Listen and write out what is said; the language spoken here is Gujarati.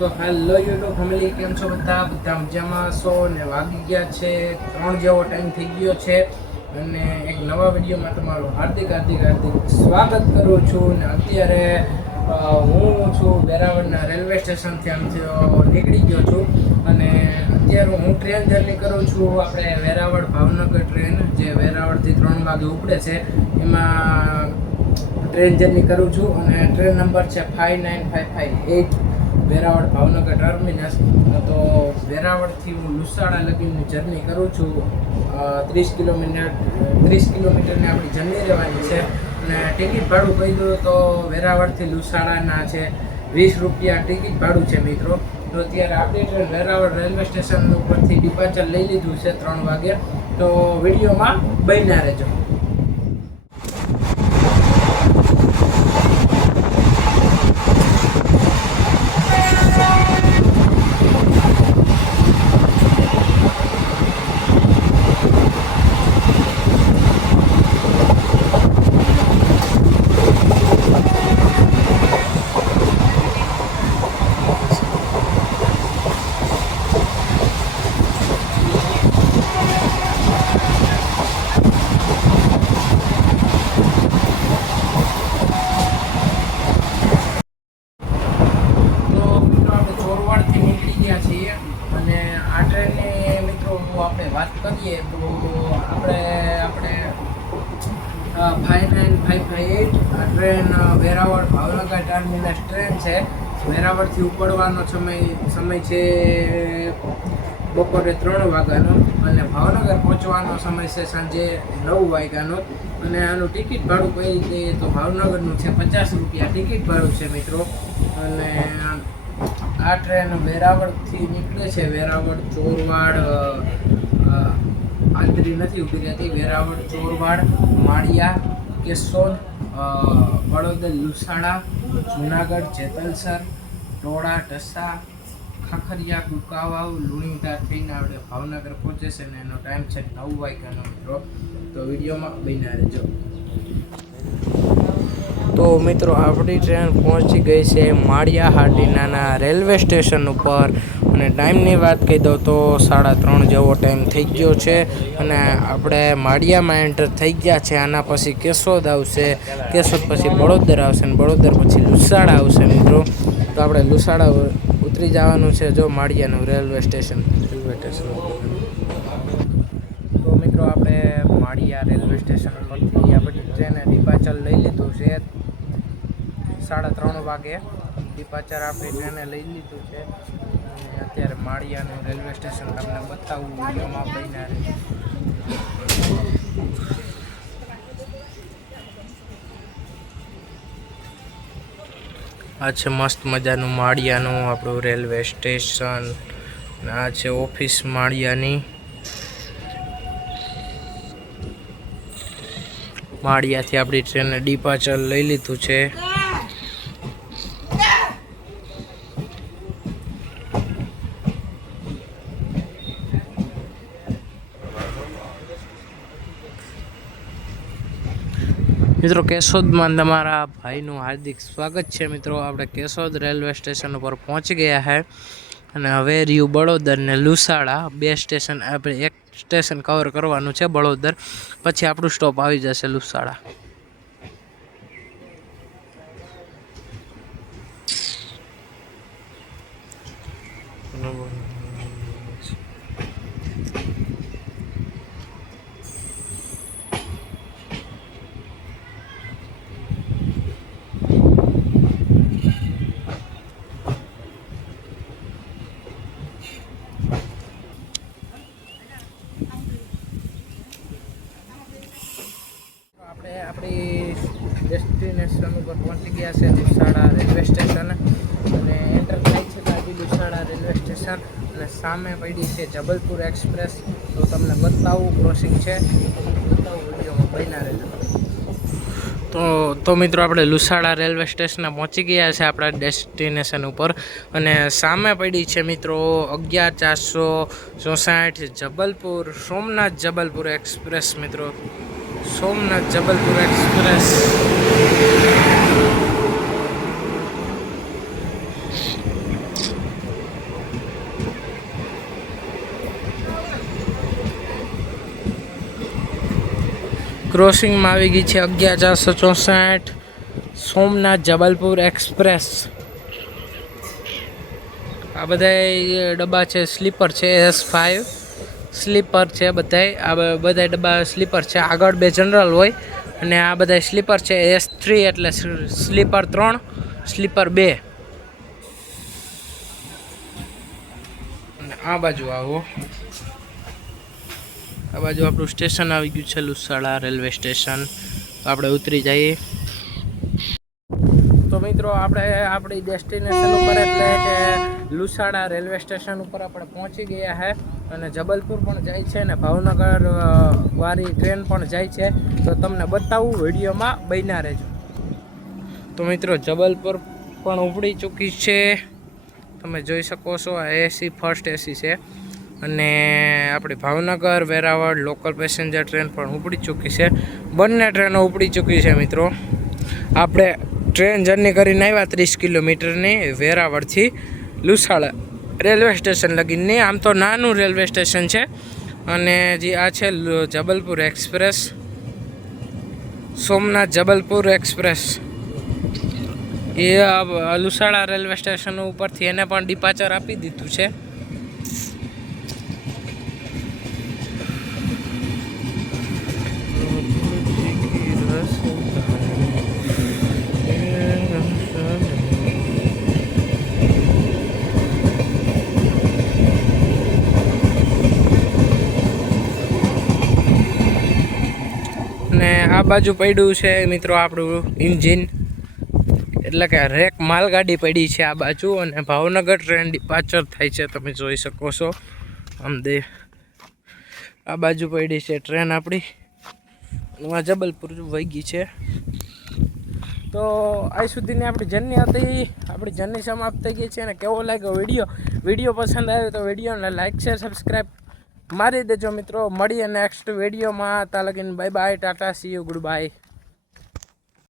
તો હેલો યુટ્યુબ ફેમિલી, કેમ છો બધા મજામાં છો ને? વાગી ગયા છે 3 જેવો ટાઈમ થઈ ગયો છે અને એક નવા વિડીયોમાં તમારું હાર્દિક સ્વાગત કરું છું. ને અત્યારે હું છું વેરાવળના રેલવે સ્ટેશનથી આમથી નીકળી ગયો છું અને અત્યારે હું ટ્રેન જર્ની કરું છું. આપણે વેરાવળ ભાવનગર ટ્રેન જે વેરાવળથી 3 વાગે ઉપડે છે એમાં ટ્રેન જર્ની કરું છું અને ટ્રેન નંબર છે 59558 વેરાવળ ભાવનગર ટર્મિનસ. તો વેરાવળથી હું લુસાડા લગીની જર્ની કરું છું. 30 કિલોમીટરની આપણી જર્ની રહેવાની છે અને ટિકિટ ભાડું કહી દઉં તો વેરાવળથી લુસાડાના છે 20 રૂપિયા ટિકિટ ભાડું છે મિત્રો. તો અત્યારે આપણી ટ્રેન વેરાવળ રેલવે સ્ટેશન ઉપરથી ડિપાર્ચર લઈ લીધું છે 3 વાગે. તો વિડીયોમાં બન્યા રહેજો. આપણે વાત કરીએ તો આપણે 59558 આ train Veraval Bhavnagar terminus train છે. વેરાવળથી ઉપડવાનો સમય છે બપોરે 3 વાગ્યાનો અને ભાવનગર પહોંચવાનો સમય છે સાંજે 9 વાગ્યાનો. અને આનું ટિકિટ ભાડું કહી દઈએ તો ભાવનગરનું છે 50 રૂપિયા ટિકિટ ભાડું છે મિત્રો. અને આ ટ્રેન વેરાવળથી નીકળે છે. વેરાવળ ચોરવાડ આંતરી નથી ઊભી રહેતી. વેરાવળ ચોરવાડ, માળિયા, કેશોદ, વડોદર, લુસાડા, જુનાગઢ, જેતલસર, ટોળા, ઢસા, ખાખરિયા, કુકાવાવ, લુણીધાર થઈને આપણે ભાવનગર પહોંચે છે અને એનો ટાઈમ છે 9 વાગ્યાનો મિત્રો. તો વિડીયોમાં બન્યા રહેજો. તો મિત્રો આપણી ટ્રેન પહોંચી ગઈ છે માળિયા હાટીનાના રેલવે સ્ટેશન ઉપર અને ટાઈમની વાત કહી દઉં તો 3:30 જેવો ટાઈમ થઈ ગયો છે અને આપણે માળિયામાં એન્ટર થઈ ગયા છે. આના પછી કેશોદ આવશે, કેશોદ પછી બળોદર આવશે અને બળોદર પછી લુસાડા આવશે મિત્રો. તો આપણે લુસાડા ઉતરી જવાનું છે જો માળિયાનું રેલવે સ્ટેશન. તો મિત્રો આપણે માળિયા રેલવે સ્ટેશન પરથી આપણી ટ્રેને ડિપાર્ચર લઈ લીધું છે 3:30 વાગે. ડિપાર્ચર આપણી ટ્રેને લઈ લીધું છે અને અત્યારે માળિયાનું રેલવે સ્ટેશન તમને બતાવું વિડીયોમાં બન્યા રહે. આ છે મસ્ત મજાનું માળિયાનું આપણું રેલવે સ્ટેશન. આ છે ઓફિસ માળિયાની. માળિયાથી આપણી ટ્રેને ડિપાર્ચર લઈ લીધું છે. મિત્રો કેશોદમાં તમારા ભાઈનું હાર્દિક સ્વાગત છે મિત્રો. આપણે કેશોદ રેલવે સ્ટેશન ઉપર પહોંચી ગયા છે અને હવે રહ્યું બળોદર ને લુસાડા. 2 સ્ટેશન આપણે 1 સ્ટેશન કવર કરવાનું છે બળોદર, પછી આપણું સ્ટોપ આવી જશે લુસાડા. આપણી ડેસ્ટિનેશન ઉપર પહોંચી ગયા છે લુસાડા રેલવે સ્ટેશન અને એન્ટર થાય છે ત્યાંથી લુસાડા રેલવે સ્ટેશન અને સામે પડી છે જબલપુર એક્સપ્રેસ. તો તમને બતાવું ક્રોસિંગ છે, બતાવું વિડીયોમાં બન્યા રહેજો. તો મિત્રો આપણે લુસાડા રેલવે સ્ટેશને પહોંચી ગયા છે આપણા ડેસ્ટિનેશન ઉપર અને સામે પડી છે મિત્રો 11464 જબલપુર સોમનાથ જબલપુર એક્સપ્રેસ મિત્રો. સોમનાથ જબલપુર એક્સપ્રેસ. ક્રોસિંગમાં આવી ગઈ છે 11464 સોમનાથ જબલપુર એક્સપ્રેસ. આ બધા ડબ્બા છે સ્લીપર છે, S5 સ્લીપર છે બધાય. આ બધા ડબ્બા સ્લીપર છે, આગળ 2 જનરલ હોય અને આ બધા સ્લીપર છે. S3 એટલે સ્લીપર 3 સ્લીપર 2. આ બાજુ આવો, આ બાજુ આપણું સ્ટેશન આવી ગયું છે લુસાડા રેલવે સ્ટેશન. આપણે ઉતરી જઈએ. તો મિત્રો આપણે આપણી ડેસ્ટિનેશન ઉપર એટલે કે લુસાડા રેલવે સ્ટેશન ઉપર આપણે પહોંચી ગયા છે અને જબલપુર પણ જાય છે અને ભાવનગર વાળી ટ્રેન પણ જાય છે. તો તમને બતાવું, વિડીયોમાં બન્યા રહેજો. તો મિત્રો જબલપુર પણ ઉપડી ચૂકી છે, તમે જોઈ શકો છો. આ એસી ફર્સ્ટ એસી છે અને આપણી Bhavnagar Veraval local passenger train પણ ઉપડી ચૂકી છે. બંને ટ્રેનો ઉપડી ચૂકી છે મિત્રો. આપણે ટ્રેન જર્ની કરીને આવ્યા 30 કિલોમીટરની વેરાવળથી લુસાડા રેલવે સ્ટેશન લગીને. આમ તો નાનું રેલવે સ્ટેશન છે અને જે આ છે જબલપુર એક્સપ્રેસ, સોમનાથ જબલપુર એક્સપ્રેસ. એ લુસાડા રેલવે સ્ટેશન ઉપરથી એને પણ ડિપાચર આપી દીધું છે. અને આ બાજુ પડ્યું છે મિત્રો આપણું ઇન્જિન, એટલે કે રેક માલગાડી પડી છે આ બાજુ અને ભાવનગર ટ્રેન ડિપાચર થાય છે, તમે જોઈ શકો છો. આમ આ બાજુ પડી છે ટ્રેન આપણી, જબલપુર વહી ગઈ છે. તો આ સુધીની આપણી જર્ની હતી, આપણી જર્ની સમાપ્ત થઈ ગઈ છે. અને કેવો લાગ્યો વિડીયો પસંદ આવ્યો તો વિડીયોને લાઈક શેર સબસ્ક્રાઈબ મારી દેજો મિત્રો. મળીએ નેક્સ્ટ વિડીયોમાં. ત્યાં લગીને bye bye, tata, see you, good bye.